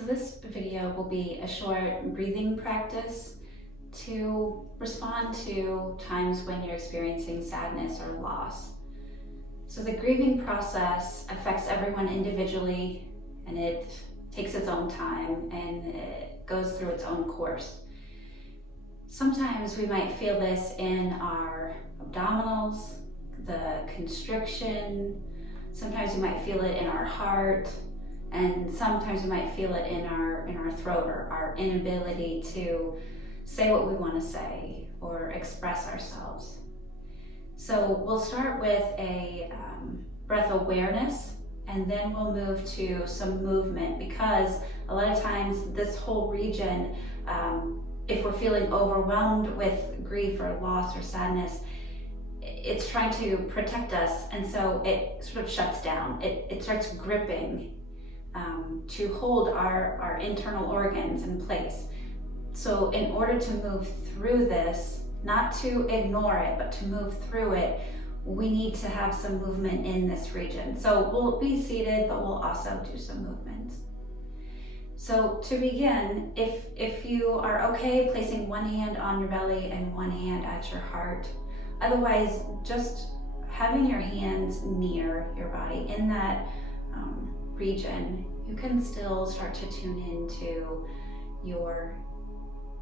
So this video will be a short breathing practice to respond to times when you're experiencing sadness or loss. So the grieving process affects everyone individually, and it takes its own time and it goes through its own course. Sometimes we might feel this in our abdominals, the constriction. Sometimes we might feel it in our heart, and sometimes we might feel it in our throat, or our inability to say what we want to say or express ourselves. So we'll start with a breath awareness, and then we'll move to some movement, because a lot of times this whole region, if we're feeling overwhelmed with grief or loss or sadness, it's trying to protect us, and so it sort of shuts down. It starts gripping to hold our internal organs in place. So in order to move through this, not to ignore it, but to move through it, we need to have some movement in this region. So we'll be seated, but we'll also do some movement. So to begin, if you are okay placing one hand on your belly and one hand at your heart, otherwise just having your hands near your body in that region, you can still start to tune into your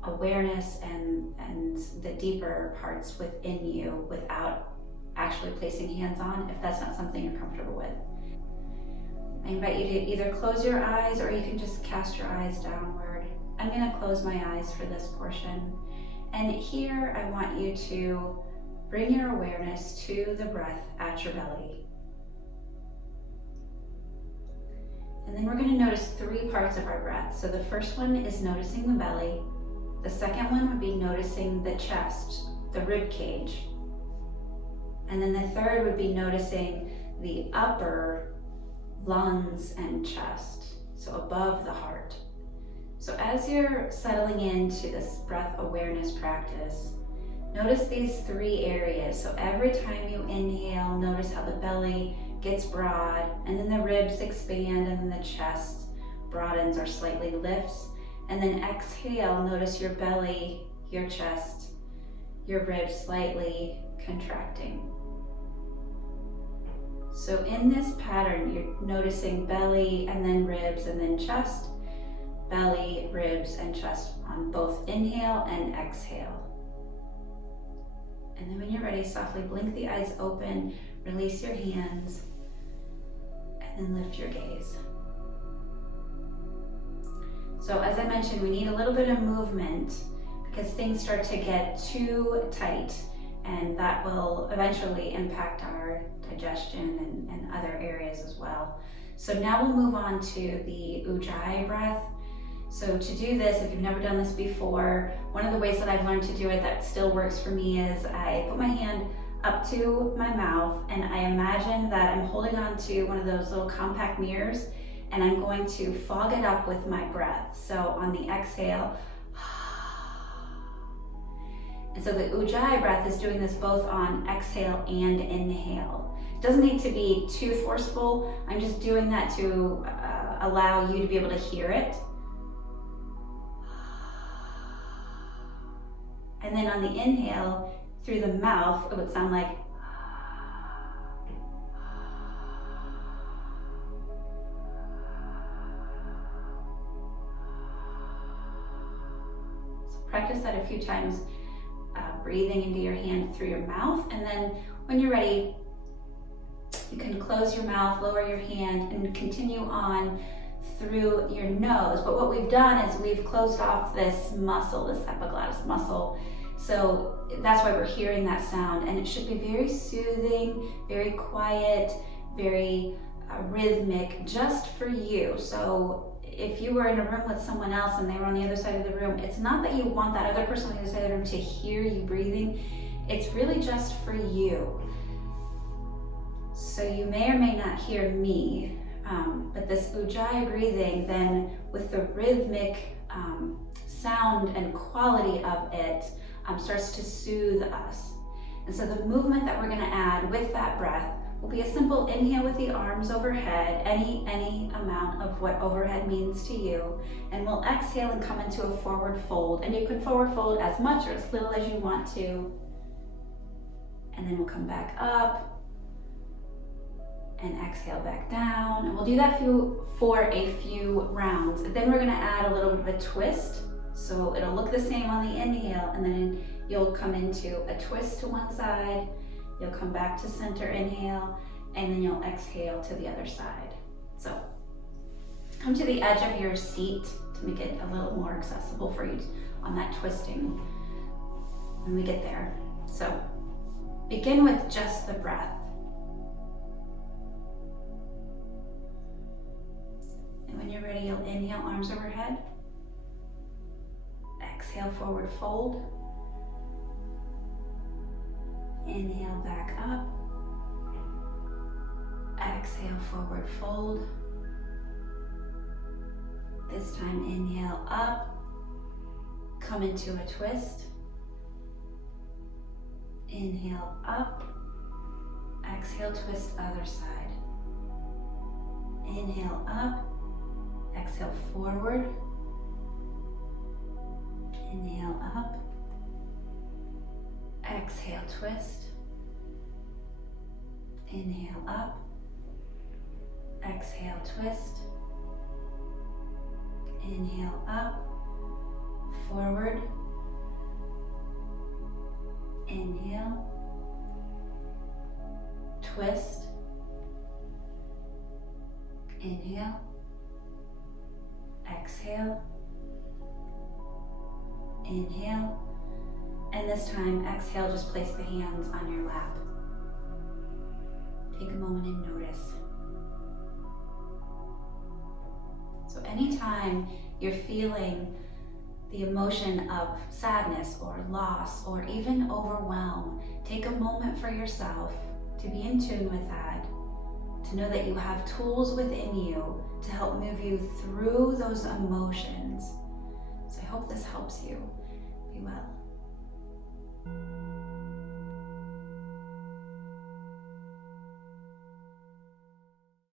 awareness and the deeper parts within you without actually placing hands on, if that's not something you're comfortable with. I invite you to either close your eyes, or you can just cast your eyes downward. I'm going to close my eyes for this portion. And here I want you to bring your awareness to the breath at your belly. And then we're going to notice three parts of our breath. So the first one is noticing the belly. The second one would be noticing the chest, the rib cage. And then the third would be noticing the upper lungs and chest, so above the heart. So as you're settling into this breath awareness practice, notice these three areas. So every time you inhale, notice how the belly gets broad, and then the ribs expand, and then the chest broadens or slightly lifts. And then exhale, notice your belly, your chest, your ribs slightly contracting. So in this pattern, you're noticing belly and then ribs and then chest, belly, ribs, and chest on both inhale and exhale. And then when you're ready, softly blink the eyes open, release your hands, and then lift your gaze. So as I mentioned, we need a little bit of movement because things start to get too tight, and that will eventually impact our digestion and other areas as well. So now we'll move on to the Ujjayi breath. So to do this, if you've never done this before, one of the ways that I've learned to do it that still works for me is I put my hand up to my mouth, and I imagine that I'm holding on to one of those little compact mirrors, and I'm going to fog it up with my breath. So on the exhale, and so the Ujjayi breath is doing this both on exhale and inhale. It doesn't need to be too forceful. I'm just doing that to allow you to be able to hear it. And then on the inhale, through the mouth, it would sound like so practice that a few times, breathing into your hand through your mouth. And then when you're ready, you can close your mouth, lower your hand, and continue on through your nose. But what we've done is we've closed off this muscle, this epiglottis muscle. So that's why we're hearing that sound, and it should be very soothing, very quiet, very rhythmic, just for you. So if you were in a room with someone else and they were on the other side of the room, it's not that you want that other person on the other side of the room to hear you breathing. It's really just for you. So you may or may not hear me, but this Ujjayi breathing, then with the rhythmic sound and quality of it, starts to soothe us. And so the movement that we're going to add with that breath will be a simple inhale with the arms overhead, any amount of what overhead means to you. And we'll exhale and come into a forward fold. And you can forward fold as much or as little as you want to. And then we'll come back up and exhale back down. And we'll do that for a few rounds. And then we're gonna add a little bit of a twist. So it'll look the same on the inhale, and then you'll come into a twist to one side, you'll come back to center inhale, and then you'll exhale to the other side. So come to the edge of your seat to make it a little more accessible for you on that twisting when we get there. So begin with just the breath. And when you're ready, you'll inhale, arms overhead. Exhale, forward fold. Inhale, back up. Exhale, forward fold. This time, inhale up. Come into a twist. Inhale up. Exhale, twist other side. Inhale up. Exhale, forward. Inhale up. Exhale, twist. Inhale up. Exhale, twist. Inhale up. Forward. Inhale. Twist. Inhale. Exhale. Inhale, and this time exhale, just place the hands on your lap. Take a moment and notice. So anytime you're feeling the emotion of sadness or loss or even overwhelm, take a moment for yourself to be in tune with that, to know that you have tools within you to help move you through those emotions. So I hope this helps you. Be well.